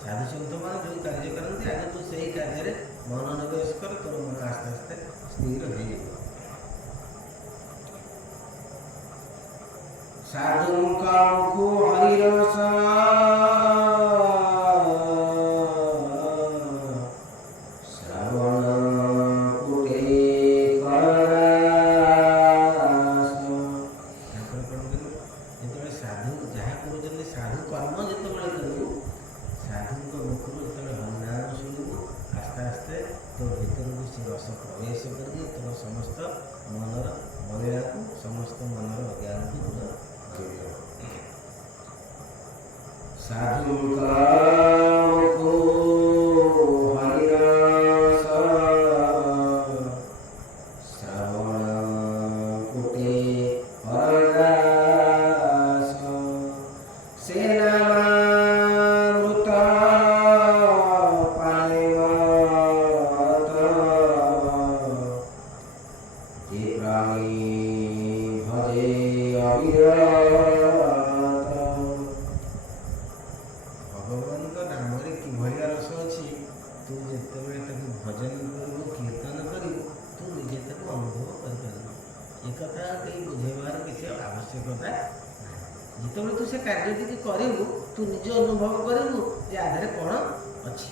ସାଧୁ ସନ୍ଥମାନେ ଯେଉଁ କାର୍ଯ୍ୟ କରନ୍ତି ଆଗ ତୁ ସେହି କାର୍ଯ୍ୟରେ ମନୋନିବେଶ କର, ତୋର ମନ ଆସ୍ତେ ଆସ୍ତେ ସ୍ଥିର ହେଇଯିବ। ସାଧୁଙ୍କ ମୁଖୁ ହରିରସ ଶ୍ରବଣ କୁଟେ କରାସ। ତାଙ୍କର କ'ଣ କରିବୁ? ଯେତେବେଳେ ସାଧୁ ଯାହା କରୁଛନ୍ତି, ସାଧୁ କର୍ମ ଯେତେବେଳେ କରିବୁ, ସାଧୁଙ୍କ ମୁଖରୁ ଯେତେବେଳେ ହରିନାମ ଶୁଣିବୁ, ଆସ୍ତେ ଆସ୍ତେ ତୋ ଭିତରକୁ ସେ ରସ ପ୍ରବେଶ କରିକି ତୋର ସମସ୍ତ ମନର ମଳିଳାକୁ, ସମସ୍ତ ମନର ଅଜ୍ଞାନକୁ ଦୂର କରିଦେବ। ସାଧୁଙ୍କ ମୁଖୁ ହରିରସ ଶ୍ରବଣ କୁଟେ କରାସ। ସେ ନାମାମୃତ ପାଣିମତ ଯେ ପ୍ରାଣୀ ଭଜେ ଅବିରତ। ଭଗବାନଙ୍କ ନାମରେ କିଭଳିଆ ରସ ଅଛି, ତୁ ଯେତେବେଳେ ତାକୁ ଭଜନ କରିବୁ, କୀର୍ତ୍ତନ କରିବୁ, ତୁ ନିଜେ ତାକୁ ଅନୁଭବ କରିପାରିବୁ। ଏକଥା କେହି ବୁଝେଇବାର କିଛି ଆବଶ୍ୟକତା ନାହିଁ। ଯେତେବେଳେ ତୁ ସେ କାର୍ଯ୍ୟଟିକି କରିବୁ, ତୁ ନିଜେ ଅନୁଭବ କରିବୁ ଯେ ଆଧାରେ କ'ଣ ଅଛି।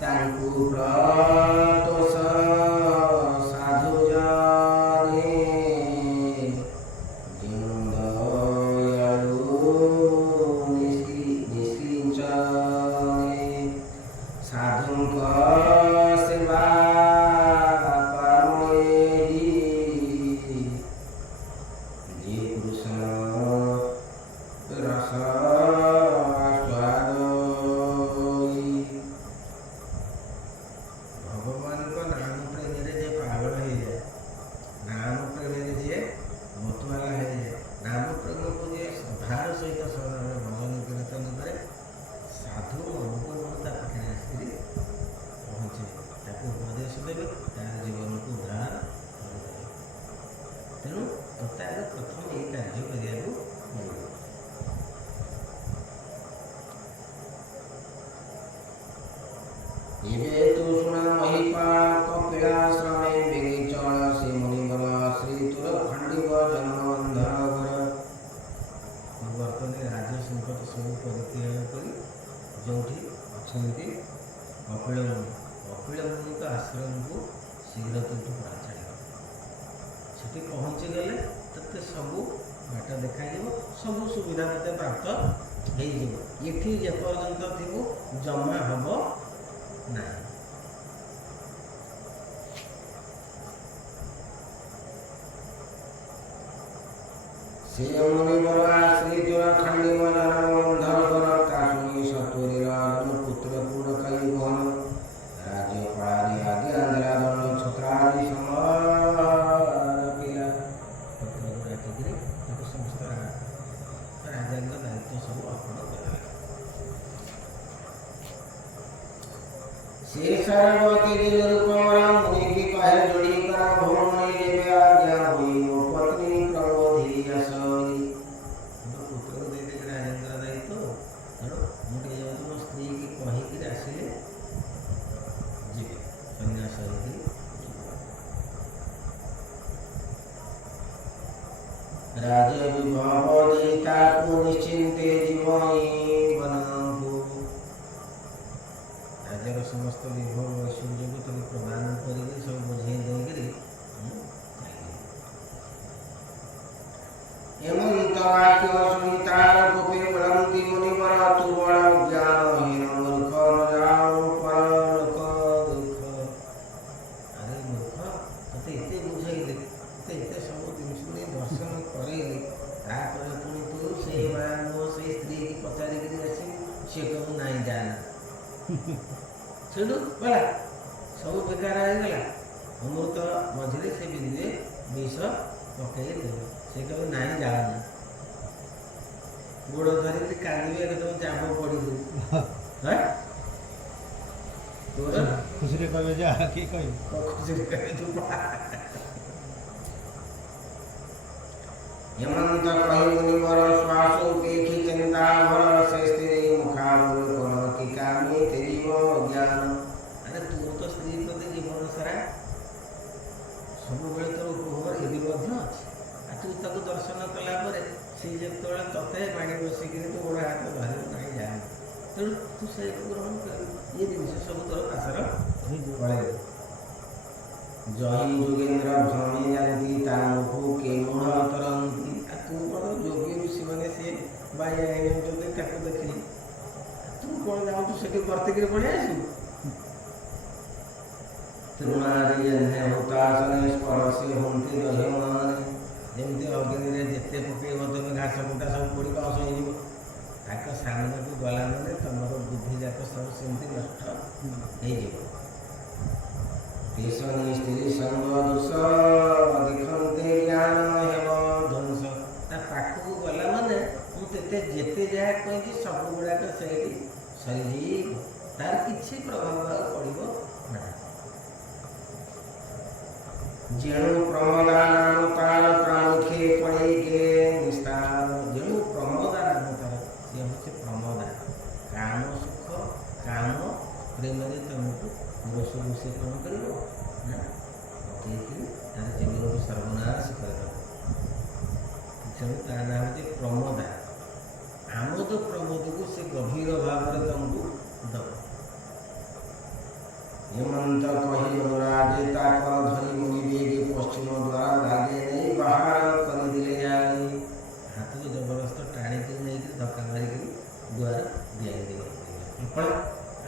ତାଙ୍କୁ ପ୍ରତୋଷ ସାଧୁ ଜାନେ ଯେଉଁ ଦୟାଳୁ ନିଷ୍କିଞ୍ଚନେ। ସାଧୁଙ୍କ ସେବା କର୍ମ ଏହି ଯେ କୃଷ୍ଣ ରସ ସ୍ୱାଦ। କପିଳ ମୁନିଙ୍କ ଆଶ୍ରମକୁ ଶୀଘ୍ର ତୁ ପଳା ଛାଡ଼ିବ। ସେଠି ପହଞ୍ଚିଗଲେ ତତେ ସବୁ ବାଟ ଦେଖାଯିବ, ସବୁ ସୁବିଧା ତତେ ପ୍ରାପ୍ତ ହେଇଯିବ। ଏଠି ଯେପର୍ଯ୍ୟନ୍ତ ଥିବୁ ଜମା ହବ ନାହିଁ। ସେ ମୁନିବର ଆଶ୍ରିତ ଖଣ୍ଡିବ ଧର ତା ଶୁଣି ସତୁରି ରାଜନ ପୁତ୍ର କୁଡ଼ କହି ଭନ ରାଜ୍ୟପାଳି ଆଦି ଆନ୍ଧ୍ରା ଦଣ୍ଡ ଛତ୍ରାଦି ପିଲା ପୁତ୍ରକୁ ଡାକିକିରି ତାକୁ ସମସ୍ତ ରାଜାଙ୍କ ଦାୟିତ୍ୱ ସବୁ ଅର୍ପଣ କଲେ। ସେ ସାରବତୀ ନିରୁପମରା ମୁନିକି କହେ ଯୋଡ଼ି କର ଭଉଣୀ ଯେବେ ଆଜ୍ଞା ହୋଇ ମୋ ପତ୍ନୀ ପ୍ରବୋଧି ଆସଇ। ପୁତ୍ରକୁ ଦେଇଦେଲି ରାଜେନ୍ଦ୍ର ଦାୟିତ୍ୱ, ତେଣୁ ମୁଁ ଟିକେ ଯାଉଛି ମୋ ସ୍ତ୍ରୀକି କହିକିରି ଆସିଲେ ଯିବି ସନ୍ନ୍ୟାସ ହେଇକିରି। ରାଜ ବିଭବ ଦେଇ ତାକୁ ନିଶ୍ଚିନ୍ତେ ଜୀବଇ ବନକୁ। ରାଜାର ସମସ୍ତ ବିଭବ ଐଶ୍ୱର୍ଯ୍ୟକୁ ତାକୁ ପ୍ରଦାନ କରିକି ସବୁ ବୁଝେଇ ଦେଇକିରି ଏମନ୍ତ ବାକ୍ୟ ଶୁଣି ତାର କୋପେ ବଳନ୍ତି ମୁନିବର ତୁ ବଳ ଜ୍ଞାନହୀନ ମୂର୍ଖ ନ ଜାଣୁ ପରଲୋକ ଦୁଃଖ। ଆରେ ମୂର୍ଖ, ତତେ ଏତେ ବୁଝେଇଲି, ତତେ ଏତେ ସବୁ ଜିନିଷ ନେଇ ଦର୍ଶନ କରେଇଲି, ତାପରେ ପୁଣି ତୁ ସେଇ ମୋ ସେଇ ସ୍ତ୍ରୀକି ପଚାରିକିରି ଆସିବୁ, ସିଏ କହିବୁ ନାଇଁ ଯାଆନା। ସେଠୁ ଗଲା ସବୁ ବେକାର ହେଇଗଲା। ଅମୃତ ମଝିରେ ସେ ବିନ୍ଦୁଏ ବିଷ ପକେଇ ଦେବେ, ସେ କହିବେ ନାଇଁ ଯାଉନା। ଗୋଡ଼ ଧରିକି କାନ୍ଦିବେ, ଏକଦମ ଚାପ ପଡ଼ିବୁ। ତୋର ଖୁସିରେ କହିବେ ଯା, କିଏ କହିବେ ଖୁସିରେ କହିବେ ତୁ ହେମନ୍ତ କହି ମୁନିବର ଶ୍ୱାସ ଉପେକ୍ଷି ଚିନ୍ତା ଭର ସେ ସ୍ତ୍ରୀ ମୁଖାବଲୋକନ କି କାମେ ତେଜିବ ଜ୍ଞାନ। ଆରେ ତୁ ତ ସ୍ତ୍ରୀ ପ୍ରତି ଜୀବନ ସାରା ସବୁବେଳେ ତୋର ଉପଭୋଗ ଏବେ ମଧ୍ୟ ଅଛି। ଆଉ ତୁ ତାକୁ ଦର୍ଶନ କଲା ପରେ ସେ ଯେତେବେଳେ ତତେ ମାଡ଼ି ବସିକିରି ତୁ ଗୋଡ଼ ହାତ ଧରିବ ନାହିଁ ଯାଆ, ତେଣୁ ତୁ ସେଇକୁ ଗ୍ରହଣ କରିବୁ। ଏ ଜିନିଷ ସବୁ ତୋର ପାଶର ପଳେଇବ। ଜହି ଯୋଗେନ୍ଦ୍ର ଭ୍ରମି ଯାଆନ୍ତି ତା ମୁଖୁ କେ ମୂଢ଼ ତରନ୍ତି। ଆଉ ତୁ କ'ଣ ଯୋଗୀ ଋଷିମାନେ ସିଏ ବାଇଆ ହେଇଯାଉଛନ୍ତି ତାକୁ ଦେଖିଲି, ତୁ କ'ଣ ଯାଉଛୁ ସେଠି ବର୍ତ୍ତିକିରି ପଳେଇ ଆସିବୁ। ତୃଣାଦି ଜହ୍ନେ ହୁତାସନେ ସ୍ପରଶେ ହୁଅନ୍ତି ଦହ୍ୟମାନେ। ଯେମିତି ଅଗ୍ନିରେ ଯେତେ ପକେଇବ ତମେ ଘାସ କୁଟା ସବୁ ପୋଡ଼ି ପାଉଁଶ ହେଇଯିବ, ତାଙ୍କ ସାମ୍ନାକୁ ଗଲା ମାନେ ତମର ବୁଦ୍ଧି ଯାକ ସବୁ ସେମିତି ନଷ୍ଟ ହେଇଯିବ। ତେସନି ସ୍ତ୍ରୀ ସଙ୍ଗ ଦୋଷ ଦେଖନ୍ତେ ଜ୍ଞାନ ହେବ ଧ୍ୱଂସ। ତା ପାଖକୁ ଗଲା ମାନେ ମୁଁ ତେତେ ଯେତେ ଯାହା କହିଛି ସବୁ ଗୁଡ଼ାକ ସେଇଠି ସରିଯିବ, ତାର କିଛି ପ୍ରଭାବ ଆଉ ପଡ଼ିବ ନାହିଁ। ଯେଣୁ ପ୍ରମୋଦା ନାମ ତାର ପ୍ରାମୁଖେ ପଡ଼େଇକେ ନିସ୍ତାର। ଯେଣୁ ପ୍ରମୋଦା ନାମ ତାର, ସିଏ ହେଉଛି ପ୍ରମୋଦା। କାମ ସୁଖ କାମ ପ୍ରେମରେ ତମକୁ ପୁରୁଷକୁ ସେ କ'ଣ କରିବ ନା ପକେଇକିରି ତାର ଜୀବନକୁ ସର୍ବନାଶ କରିଦେବ। ତେଣୁ ତା ନାଁ ହେଉଛି ପ୍ରମୋଦା। ଆମୋଦ ପ୍ରମୋଦକୁ ସେ ଗଭୀର ଭାବରେ ତମକୁ ଦେବ। ହେମନ୍ତ କହି ଅନୁରାଜେ ତାକର ଧରି ମୁନି ବେଗେ ପଶ୍ଚିମ ଦ୍ୱାର ଦାଗେ ନେଇ ବାହାର କରିଦେଲେ ଯାଇ। ହାତକୁ ଜବରଦସ୍ତ ଟାଣିକିରି ନେଇକିରି ଧକ୍କା ମାରିକିରି ଦୁଆର ଦିଆଇ ଦେଲେ। ଆପଣ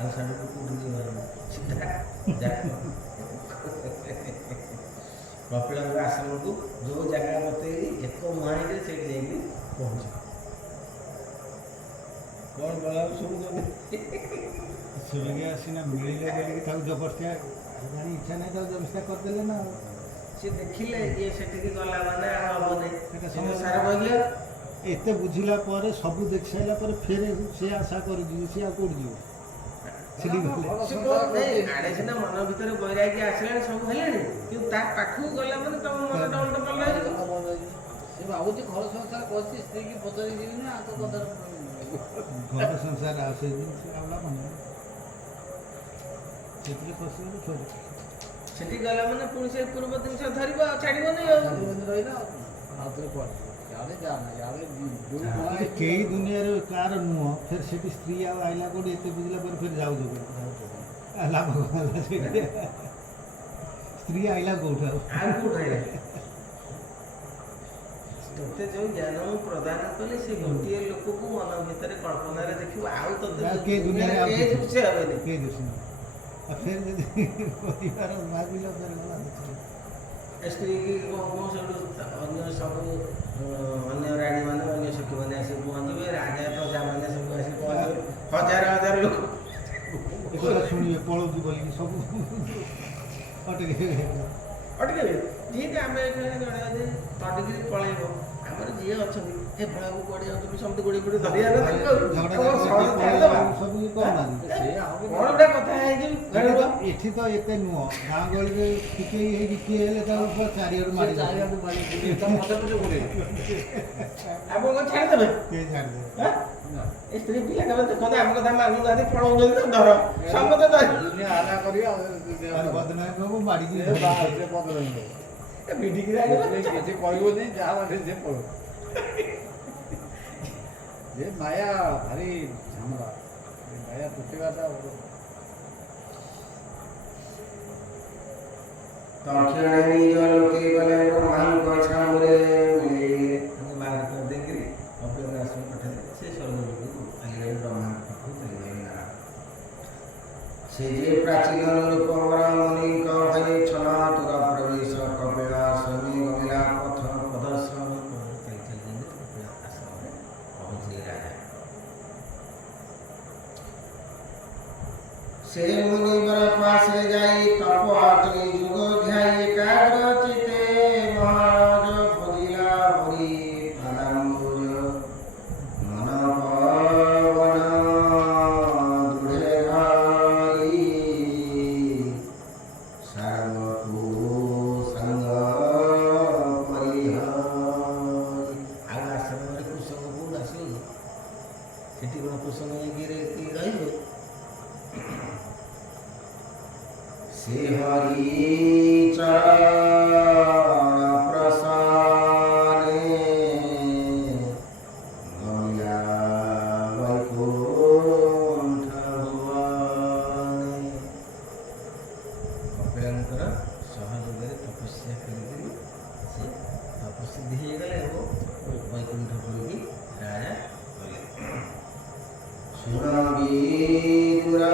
ଆଉ ସାଡ଼କୁ କେଉଁଠି ଯିବାର ସିଧା ଯା କପିଳଙ୍କ ଆଶ୍ରମକୁ ଯେଉଁ ଜାଗା ବତେଇଲି ଏକ ମୁହାଁଣିରେ ସେଇଠି ଯାଇକି ପହଞ୍ଚିବ। କ'ଣ ବଳାବ ଶୁଣୁଛନ୍ତି? ସୁରକ୍ଷା ସିନା ମିଳିଲେ ବୋଲିକି ତାକୁ ଜବରଦସ୍ତିଆ ଭାରି ଇଚ୍ଛା ନାହିଁ, ତାକୁ ଜବରଦସ୍ତିଆ କରିଦେଲେ ନା। ସେ ଦେଖିଲେ ଇଏ ସେଠିକି ଗଲା ମାନେ ଆଉ ହବନି, ସାର ବୈଜ୍ଞ ଏତେ ବୁଝିଲା ପରେ ସବୁ ଦେଖି ସାରିଲା ପରେ ଫେରେ ସେ ଆଶା କରିଯିବ, ସିଏ ଆଉ କୋଉଠି ଯିବ? ସେଠି ଆଡ଼େ ସିନା ମନ ଭିତରେ ବୈରାଗ୍ୟ ଆସିଲାଣି, ସବୁ ହେଲାଣି, କିନ୍ତୁ ତା ପାଖକୁ ଗଲା ମାନେ ତମ ମନ ଡଣ୍ଡପଲ ହେଇଯିବ। ସେ ଭାବୁଛି ଘର ସଂସାର କରିଛି, ସ୍ତ୍ରୀକି ପଚାରି ଯିବି ନା ଆଗ କଥାରେ ଘର ସଂସାର ଆସେ ଲାଭ ନାହିଁ, ସେଥିରେ ପଶିଗଲେ ଛୋଟ ସେଠି ଗଲା ମାନେ ପୁଣି ସେ ପୂର୍ବ ଜିନିଷ ଧରିବ ଆଉ ଛାଡ଼ିବନି ଆଉ ରହିଲା ଆଉଥରେ କୁଆଡ଼େ ଇଆଡ଼େ ଯାଆନା, ଇଆଡ଼େ କେହି ଦୁନିଆରେ କାହାର ନୁହଁ, ଫେର ସେଠି ସ୍ତ୍ରୀ ଆଉ ଆଇଲା କୋଉଠି ଏତେ ବୁଝିଲା ପରେ ଫେର ଯାଉଛ। ଲାଭ କ'ଣ ହେଲା ସେଇଠି ସ୍ତ୍ରୀ ଆଇଲା କୋଉଠୁ ଆଉ ଆଉ କୋଉଠି ଆଇଲା? ତୋତେ ଯୋଉ ଜ୍ଞାନ ମୁଁ ପ୍ରଦାନ କଲି ସେ ଗୋଟିଏ ଲୋକକୁ ମନ ଭିତରେ କଳ୍ପନାରେ ଦେଖିବୁ, ଆଉ ତୋତେ ଆଉ କିଏ ଦୁନିଆରେ ଆଉ କେହି କିଛି- ଦୃଶ୍ୟ ହେବେନି। କିଏ ଦୋଷୀ ଆଉ ଫେର ଯଦି ପରିବାର ଭାବିଲ ଫେର ଗଲା ଏ ସ୍ତ୍ରୀ କି କଣ ସେଠୁ ଅନ୍ୟ ସବୁ ଅନ୍ୟ ରାଣୀମାନେ ଅନ୍ୟ ସଖୀମାନେ ଆସି ପହଞ୍ଚିବେ, ରାଜା ପ୍ରଜାମାନେ ସବୁ ଆସି ପହଞ୍ଚିବେ, ହଜାର ହଜାର ଲୋକ ଏକଥା ଶୁଣିବେ ପଳଉଛି ବୋଲିକି ସବୁ ଅଟକେ ଅଟକେଇବେ। ଯିଏକି ଆମେ ଏখানে ଜଣେ ଯେ ତଡ଼ିକିରି ପଳେଇବ, ଆମର ଯିଏ ଅଛନ୍ତି ଏ ଭଳାକୁ କୁଆଡ଼େ ଯାଉଛନ୍ତି ସମସ୍ତେ ଗୋଡ଼ି ଗୋଡ଼ି ଧରିବା ନା ତାଙ୍କୁ ଆଉ। ଝଗଡ଼ା ଆଉ ସହଜ ଛାଡ଼ିଦେବା। ସବୁ ଇଏ କରୁନାହାନ୍ତି କ'ଣ ଗୋଟେ କଥା ହେଇଯିବି ଘରେ ରୁହ। ଏଠି ତ ଏତେ ନୁହଁ, ଗାଁ ଗହଳିରେ ଟିକେ ହେଇକି କିଏ ହେଲେ ତାକୁ ଚାରିଆଡ଼ୁ ମାଡ଼ି ଚାରିଆଡ଼ୁ ମାଡ଼ି ବୁଲିବେ, ତା ମତେ ପଛେ ବୁଲିବେ। ଆପଣ କ'ଣ ଛାଡ଼ିଦେବେ? କିଏ ଛାଡ଼ିଦେବେ ଆଁ? ଏ ସ୍ତ୍ରୀ ପିଲା କେବେ ଦେଖନ୍ତି ଆମ କଥା ମାନୁନାହାନ୍ତି, ପଳଉଛନ୍ତି ତ ଧର ସମସ୍ତେ ଧର ଦୁନିଆ ହାରା କରିବା ତାର ବଦନାମ ସବୁ ମାଡ଼ିକି ଏ ବଦଳେଇ ଏ ବିଡ଼ିକିରି ଆଣିବେ। କିଛି କହିବନି, ଯାହା ବାଟେ ସେ ପଳଉ। ଏ ମାୟା ଭାରି ଝାମଲା, ଏ ମାୟା ତୁଟିବାଟା ଦକ୍ଷିଣେ ନିଜ ଲୋକେ ଗଲେ ବ୍ରହ୍ମାଙ୍କ ଛାମୁରେ ମିଳିଲେ। ବାହାର କରିଦେଇକିରି ଅପେକ୍ଷା ଆସି ପଠାଇଲେ, ସେ ସ୍ୱର୍ଗଲୋକକୁ ଚାଲିଗଲେ, ବ୍ରହ୍ମାଙ୍କ ପାଖକୁ ଚାଲିଗଲେ ନାରାୟଣ। ସେ ଯେ ପ୍ରାଚୀନ ନିରୁପମର ମୁନିଙ୍କ ଭଳି ଛନ ତୁର ପ୍ରବେଶ କପିଳାସ ଗମିଲା ପଥ ପ୍ରଦର୍ଶନ ଚାଲିଛନ୍ତି କପିଳାସ ଆଶ୍ରମରେ ପହଞ୍ଚିଲେ ରାଜା। ସେ ମୁନିବର ପାଶେ ଯାଇ ତପ ଅଟଳି ଯୁଗ ଧ୍ୟାଇ ଏକାଗ୍ର ଚିତେ ମହାରାଜ ଭଜିଲା ଭରି ପାଦାମ୍ବୁଜ ମନ ପବନ ଦୃଢ଼େ ଧରି ସାରକୁ ସାଙ୍ଗ ପରିହରି। ଆଉ ଆଶ୍ରମରେ କୃଷକ କୋଉଠୁ ଆସିବ କି? ସେଠି କ'ଣ କୃଷକ ଯାଇକି ରହିବ? ସେ ହରି ଚରଣ ପ୍ରସାରେ ଗମିଲା ବୈକୁଣ୍ଠ ଭୁବନେ। କପିଳଙ୍କର ସହଯୋଗରେ ତପସ୍ୟା କରିକିରି ସେ ତପସିଦ୍ଧି ହେଇଗଲେ ଏବଂ ବୈକୁଣ୍ଠପୁରକୁ ରାଜା ଗଲେ। ଶୁଣ ବିଦୁର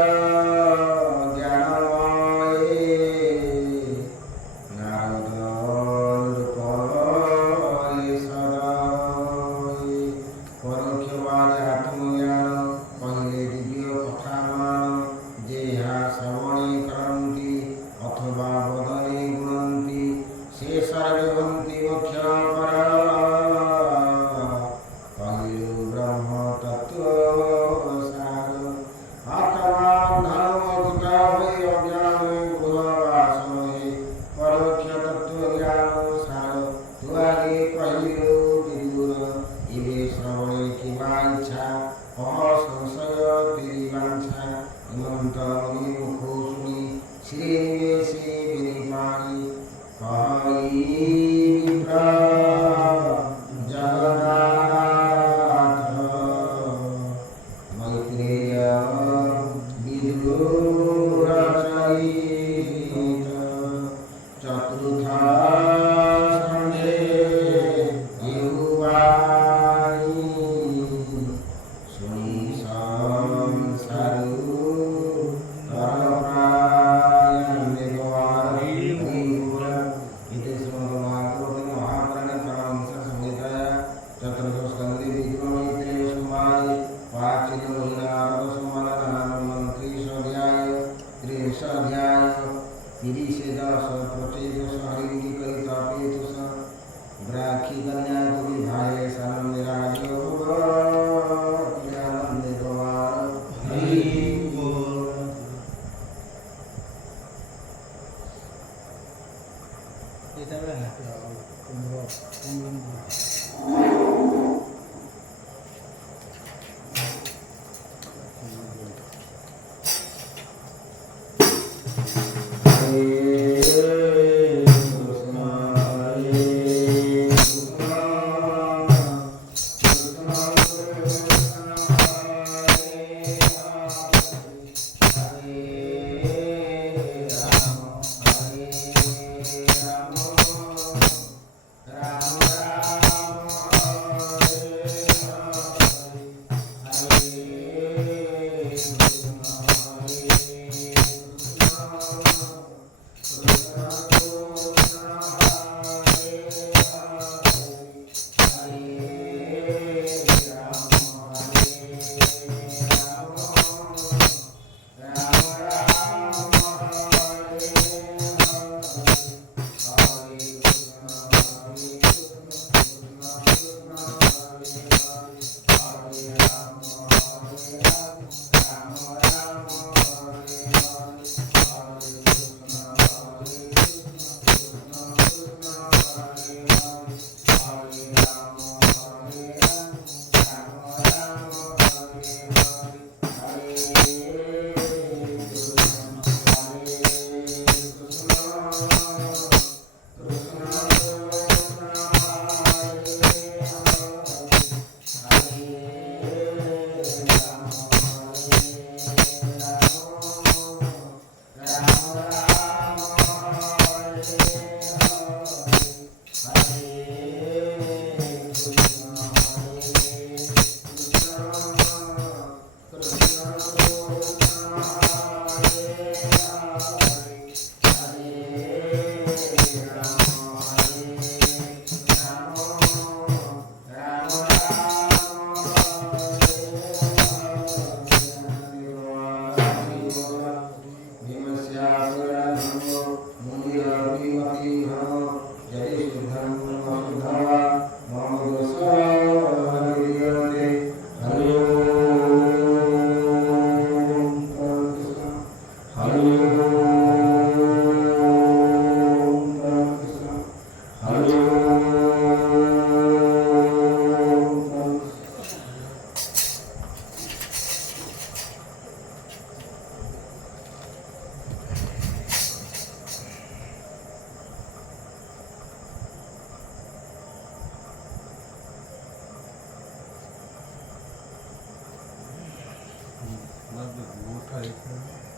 मोठा एक